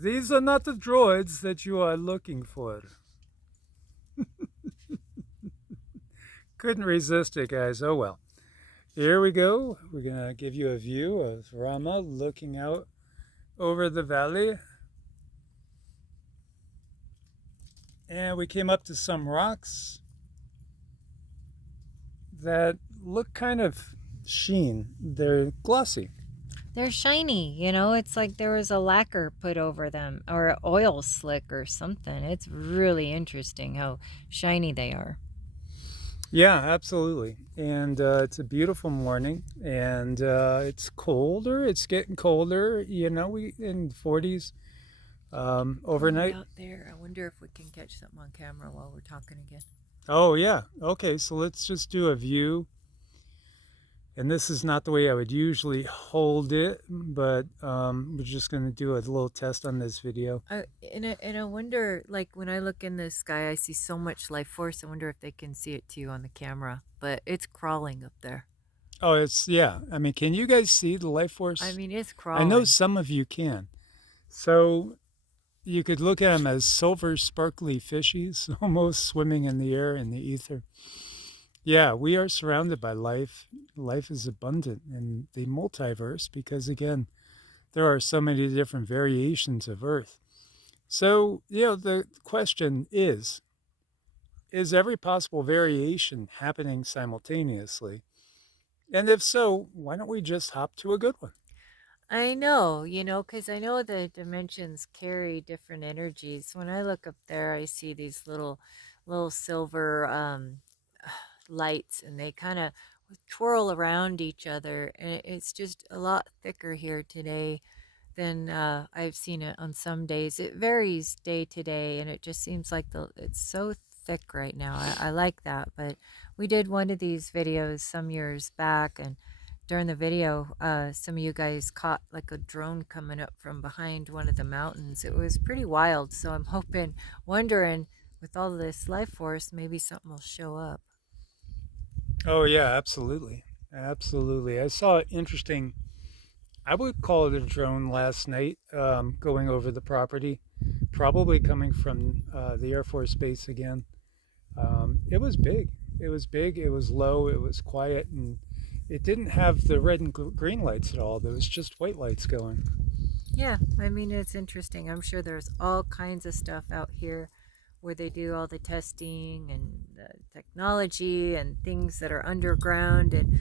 These are not the droids that you are looking for. Couldn't resist it, guys. Oh well. Here we go. We're going to give you a view of Rama looking out over the valley. And we came up to some rocks that look kind of sheen. They're glossy. They're shiny, it's like there was a lacquer put over them or oil slick or something. It's really interesting how shiny they are. Yeah, absolutely. And it's a beautiful morning, and it's colder. It's getting colder. We in the 40s Way overnight. out there. I wonder if we can catch something on camera while we're talking again. Oh yeah. Okay, so let's just do a view. And this is not the way I would usually hold it, but we're just going to do a little test on this video. And I wonder, like when I look in the sky, I see so much life force. I wonder if they can see it too on the camera, but it's crawling up there. Oh, yeah. I mean, can you guys see the life I force? mean, it's I know crawling. some of you can. So you could look at them as silver, sparkly fishies, almost swimming in the air, in the ether. Yeah, we are surrounded by life. Life is abundant in the multiverse because, again, there are so many different variations of Earth. So, the question is every possible variation happening simultaneously? And if so, why don't we just hop to a good one? I know, because I know the dimensions carry different energies. When I look up there, I see these little silver lights, and they kind of twirl around each other, and it's just a lot thicker here today than I've seen it on some days. It varies day to day, and it just seems like it's so thick right now. I like that, but we did one of these videos some years back, and during the video, some of you guys caught like a drone coming up from behind one of the mountains. It was pretty wild, so I'm wondering, with all this life force, maybe something will show up. Oh, yeah, absolutely. Absolutely. I saw interesting, I would call it a drone last night going over the property, probably coming from the Air Force Base again. It was big. It was big. It was low. It was quiet. And it didn't have the red and green lights at all. There was just white lights going. Yeah, I mean, it's interesting. I'm sure there's all kinds of stuff out here where they do all the testing and the technology and things that are underground. And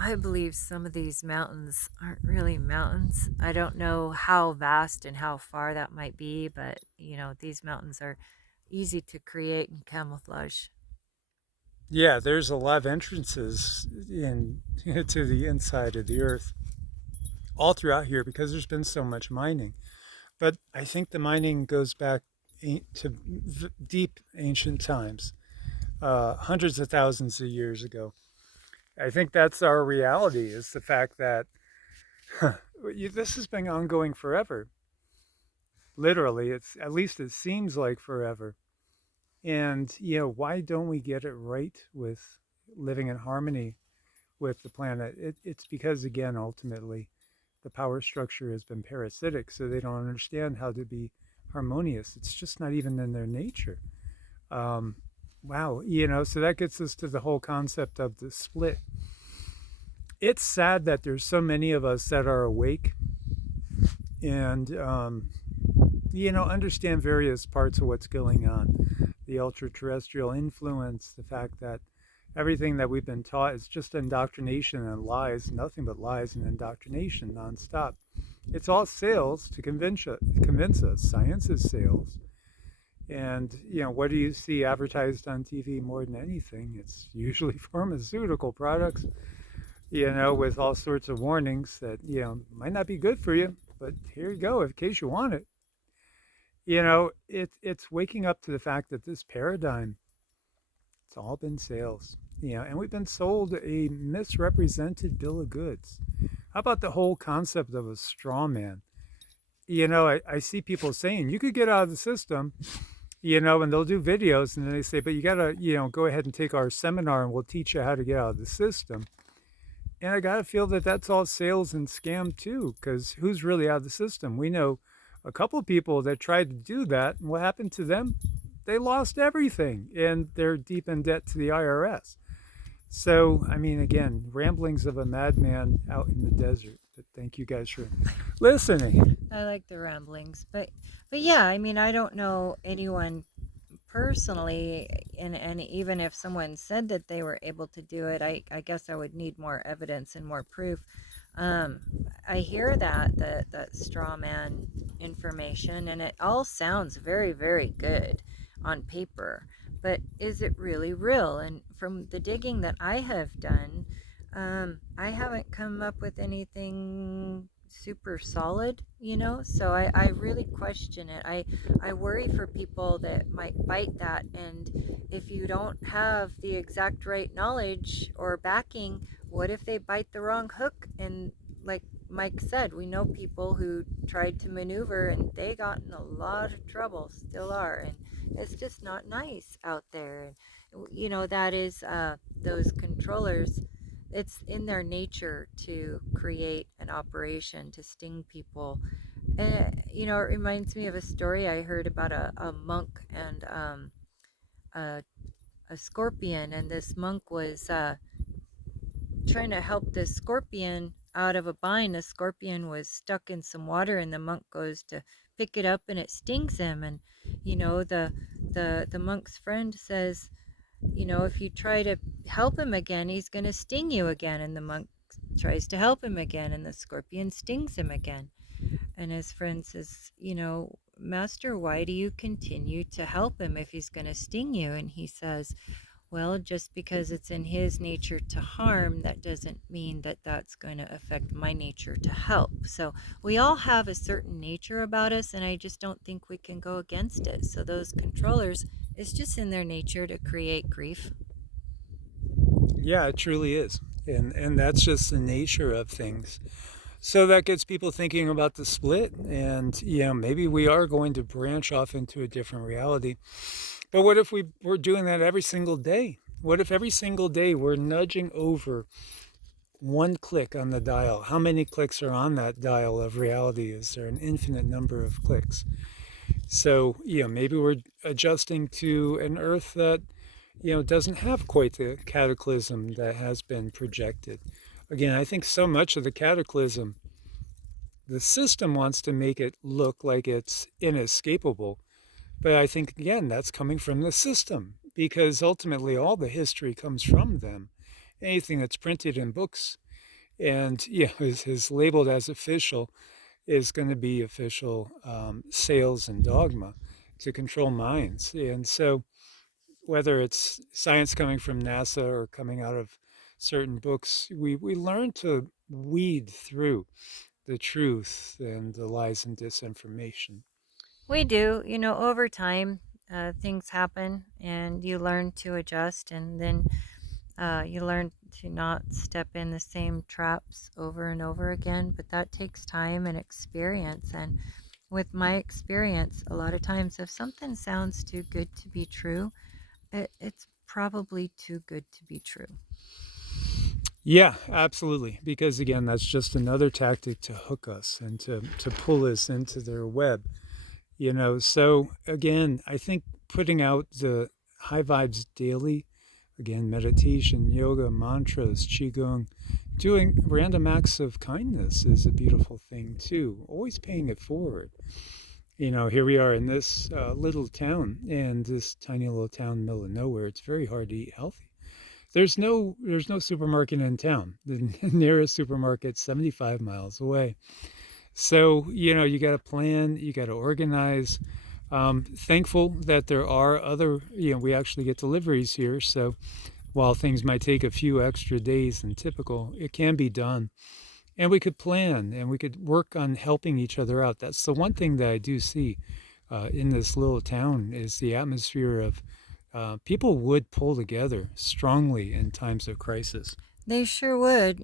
I believe some of these mountains aren't really mountains. I don't know how vast and how far that might be, but these mountains are easy to create and camouflage. Yeah, there's a lot of entrances in to the inside of the earth all throughout here because there's been so much mining. But I think the mining goes back to deep ancient times, hundreds of thousands of years ago. I think that's our reality is the fact that this has been ongoing forever. Literally, it's at least it seems like forever. And why don't we get it right with living in harmony with the planet? It's because again, ultimately, the power structure has been parasitic, so they don't understand how to be harmonious. It's just not even in their nature. Um, wow, so that gets us to the whole concept of the split. It's sad that there's so many of us that are awake and understand various parts of what's going on. The ultra terrestrial influence, the fact that everything that we've been taught is just indoctrination and lies, nothing but lies and indoctrination nonstop. It's all sales to convince us. Science is sales. And, what do you see advertised on TV more than anything? It's usually pharmaceutical products, with all sorts of warnings that, might not be good for you, but here you go, in case you want it. It's waking up to the fact that this paradigm, it's all been sales, and we've been sold a misrepresented bill of goods. How about the whole concept of a straw man? I see people saying you could get out of the system, and they'll do videos and then they say, but you got to, go ahead and take our seminar and we'll teach you how to get out of the system. And I got to feel that that's all sales and scam too, because who's really out of the system? We know a couple of people that tried to do that, and what happened to them? They lost everything, and they're deep in debt to the IRS. So, I mean, again, ramblings of a madman out in the desert. But thank you guys for listening. I like the ramblings, but yeah, I mean, I don't know anyone personally, and even if someone said that they were able to do it, I guess I would need more evidence and more proof. um I hear that straw man information, and it all sounds very, very good on paper, but is it really real? And from the digging that I have done, I haven't come up with anything super solid, so I really question it. I worry for people that might bite that, and if you don't have the exact right knowledge or backing, what if they bite the wrong hook? And like Mike said, we know people who tried to maneuver and they got in a lot of trouble, still are, and it's just not nice out there. And that is those controllers, it's in their nature to create an operation to sting people. And it reminds me of a story I heard about a monk and a, a scorpion, and this monk was trying to help this scorpion out of a bind. The scorpion was stuck in some water, and the monk goes to pick it up, and it stings him. And the monk's friend says, if you try to help him again, he's going to sting you again. And the monk tries to help him again, and the scorpion stings him again. And his friend says, Master, why do you continue to help him if he's going to sting you? And he says, well, just because it's in his nature to harm, that doesn't mean that that's going to affect my nature to help. So we all have a certain nature about us, and I just don't think we can go against it. So those controllers, it's just in their nature to create grief. Yeah, it truly is. And that's just the nature of things. So that gets people thinking about the split. And, maybe we are going to branch off into a different reality. But what if we're doing that every single day? What if every single day we're nudging over one click on the dial? How many clicks are on that dial of reality? Is there an infinite number of clicks? So, maybe we're adjusting to an Earth that, doesn't have quite the cataclysm that has been projected. Again, I think so much of the cataclysm, the system wants to make it look like it's inescapable. But I think, again, that's coming from the system because ultimately all the history comes from them. Anything that's printed in books and is labeled as official is going to be official sales and dogma to control minds. And so, whether it's science coming from NASA or coming out of certain books, we learn to weed through the truth and the lies and disinformation. We do, over time, things happen, and you learn to adjust, and then you learn to not step in the same traps over and over again. But that takes time and experience. And with my experience, a lot of times, if something sounds too good to be true, it's probably too good to be true. Yeah, absolutely. Because again, that's just another tactic to hook us and to pull us into their web. So again, I think putting out the high vibes daily, again, meditation, yoga, mantras, qigong, doing random acts of kindness is a beautiful thing too. Always paying it forward. Here we are in this little town, and this tiny little town in the middle of nowhere. It's very hard to eat healthy. There's no supermarket in town. The nearest supermarket's 75 miles away. So, you got to plan, you got to organize. Thankful that there are other, we actually get deliveries here. So while things might take a few extra days than typical, it can be done. And we could plan and we could work on helping each other out. That's the one thing that I do see in this little town is the atmosphere of people would pull together strongly in times of crisis. They sure would,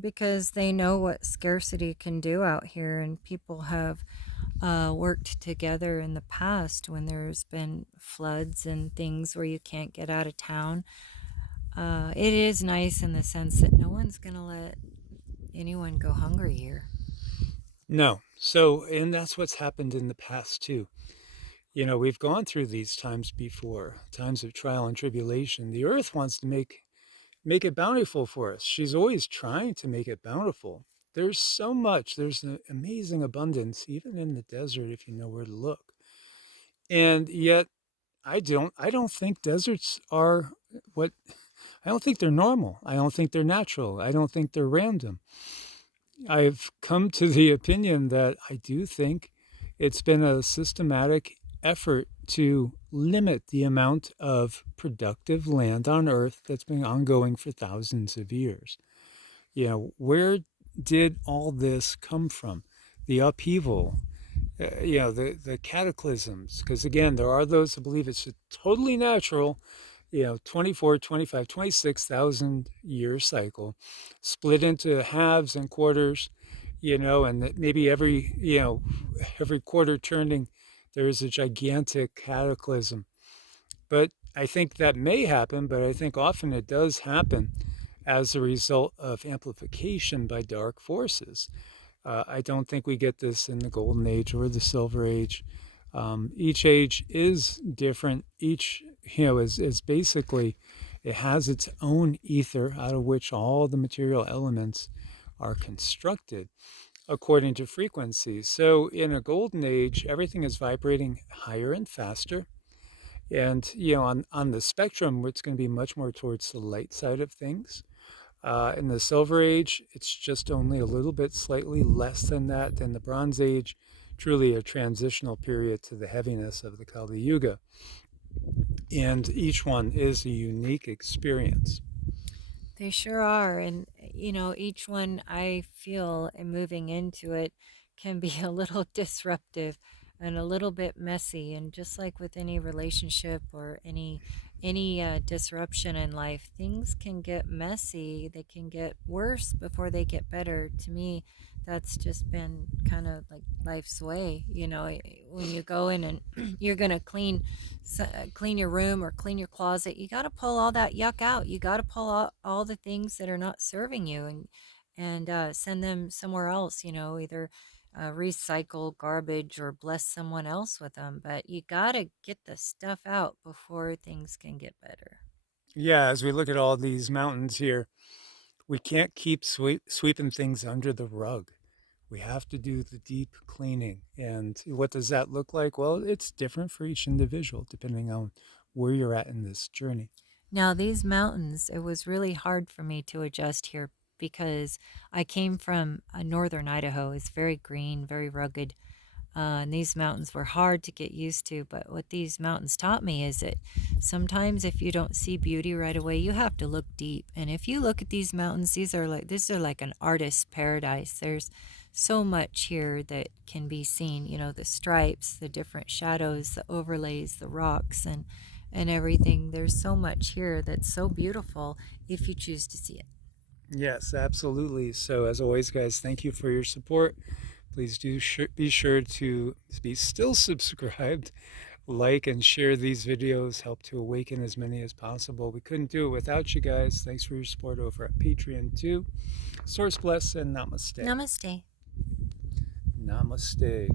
because they know what scarcity can do out here, and people have worked together in the past when there's been floods and things where you can't get out of town. It is nice in the sense that no one's going to let anyone go hungry here. No. So, and that's what's happened in the past too. We've gone through these times before, times of trial and tribulation. The earth wants to make it bountiful for us. She's always trying to make it bountiful. There's so much. There's an amazing abundance, even in the desert, if you know where to look. And yet, I don't think deserts are what I don't think they're normal. I don't think they're natural. I don't think they're random. I've come to the opinion that I do think it's been a systematic effort to limit the amount of productive land on Earth that's been ongoing for thousands of years. Where did all this come from? The upheaval, the cataclysms, because again, there are those who believe it's totally natural, 24, 25, 26,000 year cycle, split into halves and quarters, and that maybe every quarter turning, there is a gigantic cataclysm. But I think that may happen, but I think often it does happen as a result of amplification by dark forces. I don't think we get this in the Golden Age or the Silver Age. Each age is different. Each, is basically, it has its own ether out of which all the material elements are constructed according to frequency. So in a golden age, everything is vibrating higher and faster. And, on the spectrum, it's going to be much more towards the light side of things. In the Silver Age, it's just only a little bit slightly less than that. Than the Bronze Age, truly a transitional period to the heaviness of the Kali Yuga. And each one is a unique experience. They sure are. And, each one I feel and moving into it can be a little disruptive and a little bit messy. And just like with any relationship or any disruption in life, things can get messy. They can get worse before they get better. To me, that's just been kind of like life's way. When you go in and you're going to clean your room or clean your closet, you got to pull all that yuck out. You got to pull out all the things that are not serving you, and send them somewhere else. Either recycle garbage or bless someone else with them. But you got to get the stuff out before things can get better. Yeah, as we look at all these mountains here, we can't keep sweeping things under the rug. We have to do the deep cleaning. And what does that look like? Well, it's different for each individual depending on where you're at in this journey. Now, these mountains, it was really hard for me to adjust here because I came from northern Idaho. It's very green, very rugged. And these mountains were hard to get used to. But what these mountains taught me is that sometimes if you don't see beauty right away, you have to look deep. And if you look at these mountains, these are like an artist's paradise. There's so much here that can be seen. The stripes, the different shadows, the overlays, the rocks, and everything. There's so much here that's so beautiful if you choose to see it. Yes, absolutely. So, as always, guys, thank you for your support. Please be sure to be still subscribed, like, and share these videos. Help to awaken as many as possible. We couldn't do it without you guys. Thanks for your support over at Patreon, too. Source bless and namaste. Namaste. Namaste.